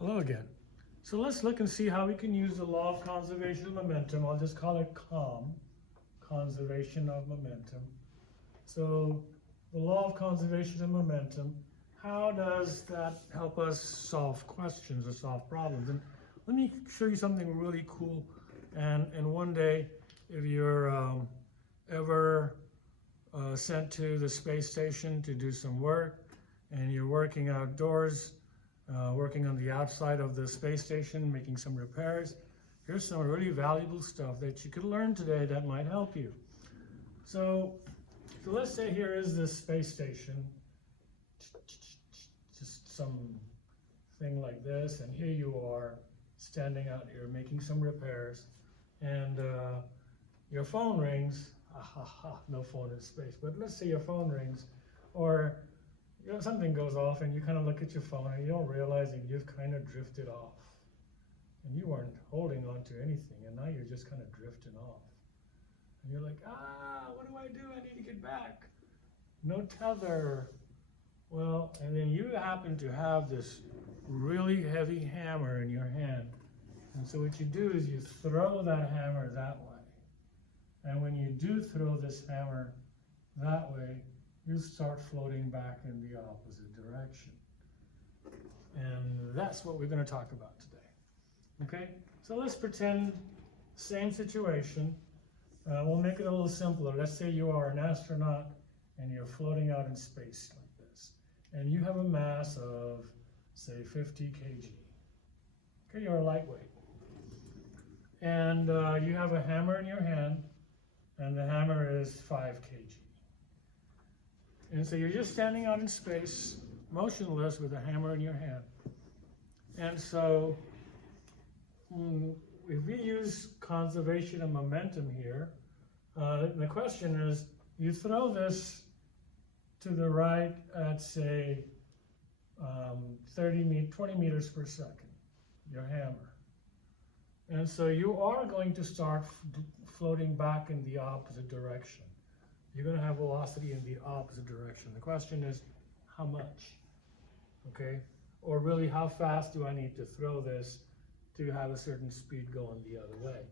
Hello again. So let's look and see how we can use the law of conservation of momentum. I'll just call it COM, conservation of momentum. So the law of conservation of momentum, how does that help us solve questions or solve problems? And let me show you something really cool. And one day, if you're ever sent to the space station to do some work and you're working outdoors, working on the outside of the space station, making some repairs. Here's some really valuable stuff that you could learn today that might help you. So let's say here is this space station, just some thing like this, and here you are standing out here making some repairs, and your phone rings. No phone in space, but let's say your phone rings, or something goes off and you kind of look at your phone and you don't realize that you've kind of drifted off. And you weren't holding on to anything, and now you're just kind of drifting off. And you're like, what do? I need to get back. No tether. Well, and then you happen to have this really heavy hammer in your hand. And so what you do is you throw that hammer that way. And when you do throw this hammer that way, you start floating back in the opposite direction. And that's what we're going to talk about today. Okay? So let's pretend same situation. We'll make it a little simpler. Let's say you are an astronaut and you're floating out in space like this. And you have a mass of, say, 50 kg. Okay, you're a lightweight. And you have a hammer in your hand, and the hammer is 5 kg. And so you're just standing out in space, motionless with a hammer in your hand. And so if we use conservation of momentum here, the question is, you throw this to the right at, say, 20 meters per second, your hammer. And so you are going to start floating back in the opposite direction. You're going to have velocity in the opposite direction. The question is, how much? Okay? Or really, how fast do I need to throw this to have a certain speed going the other way?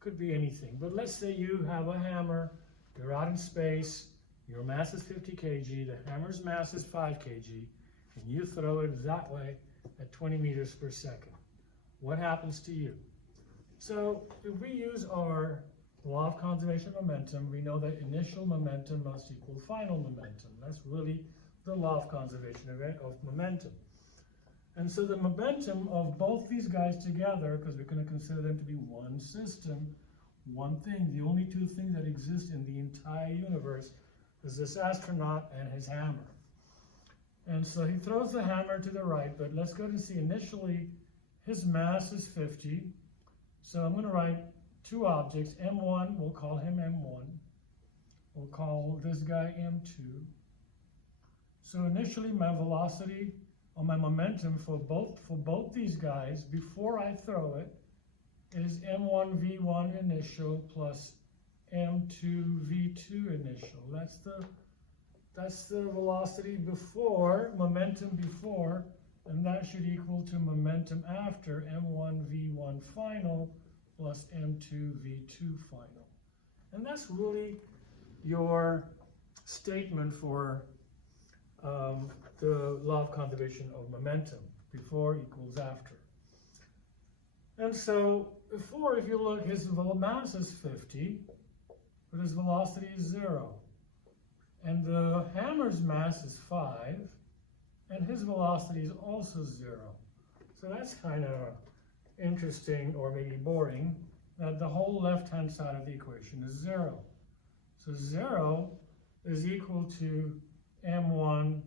Could be anything. But let's say you have a hammer, you're out in space, your mass is 50 kg, the hammer's mass is 5 kg, and you throw it that way at 20 meters per second. What happens to you? So if we use our law of conservation of momentum, we know that initial momentum must equal final momentum. That's really the law of conservation of momentum. And so the momentum of both these guys together, because we're going to consider them to be one system, one thing, the only two things that exist in the entire universe is this astronaut and his hammer. And so he throws the hammer to the right, but let's go and see initially his mass is 50. So I'm going to write two objects, M1, we'll call him M1. We'll call this guy M2. So initially my velocity or my momentum for both these guys before I throw it is M1 V1 initial plus M2 V2 initial. That's the velocity before, momentum before, and that should equal to momentum after M1 V1 final plus M2 V2 final. And that's really your statement for the law of conservation of momentum, before equals after. And so before, if you look, his mass is 50, but his velocity is 0. And the hammer's mass is 5, and his velocity is also 0. So that's kind of interesting, or maybe boring, that the whole left-hand side of the equation is 0. So 0 is equal to M1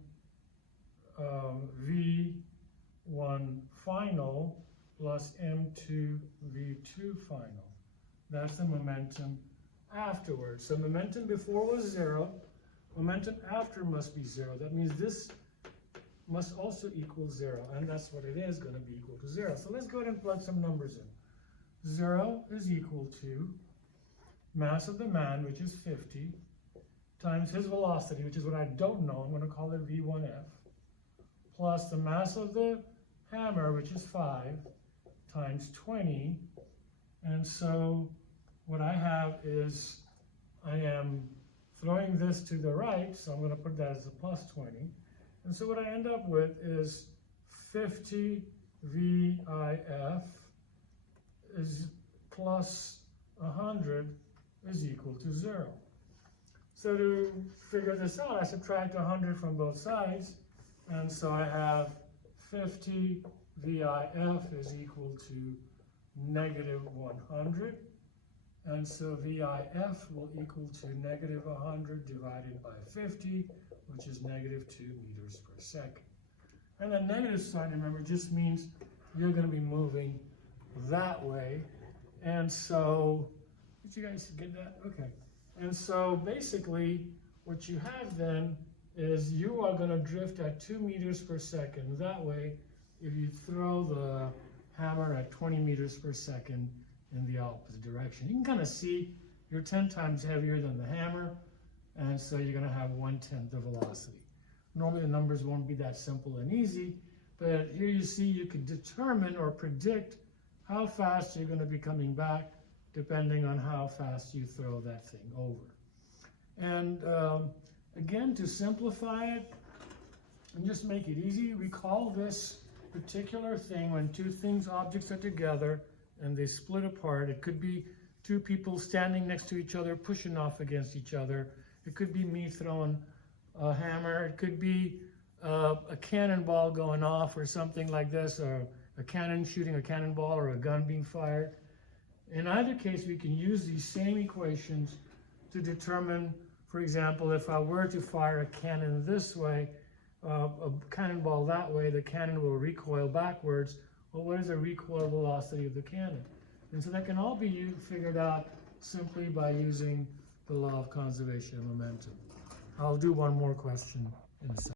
V1 final plus M2 V2 final. That's the momentum afterwards. So momentum before was 0, momentum after must be 0. That means this must also equal 0, and that's what it is going to be equal to 0. So let's go ahead and plug some numbers in. 0 is equal to mass of the man, which is 50, times his velocity, which is what I don't know, I'm going to call it V1F, plus the mass of the hammer, which is 5, times 20. And so what I have is I am throwing this to the right, so I'm going to put that as a plus 20. And so what I end up with is 50 VIF is plus 100 is equal to 0. So to figure this out, I subtract 100 from both sides, and so I have 50 VIF is equal to negative 100, and so VIF will equal to negative 100 divided by 50, which is negative 2 meters per second. And the negative sign, remember, just means you're going to be moving that way. And so, did you guys get that? Okay. And so basically, what you have then is you are going to drift at 2 meters per second. That way, if you throw the hammer at 20 meters per second in the opposite direction, you can kind of see you're 10 times heavier than the hammer, and so you're going to have 1/10 the velocity. Normally the numbers won't be that simple and easy, but here you see you can determine or predict how fast you're going to be coming back depending on how fast you throw that thing over. And again, to simplify it and just make it easy, we call this particular thing when two objects are together and they split apart. It could be two people standing next to each other, pushing off against each other. It could be me throwing a hammer. It could be a cannonball going off or something like this, or a cannon shooting a cannonball, or a gun being fired. In either case, we can use these same equations to determine, for example, if I were to fire a cannon this way, a cannonball that way, the cannon will recoil backwards. Well, what is the recoil velocity of the cannon? And so that can all be figured out simply by using the law of conservation of momentum. I'll do one more question in a second.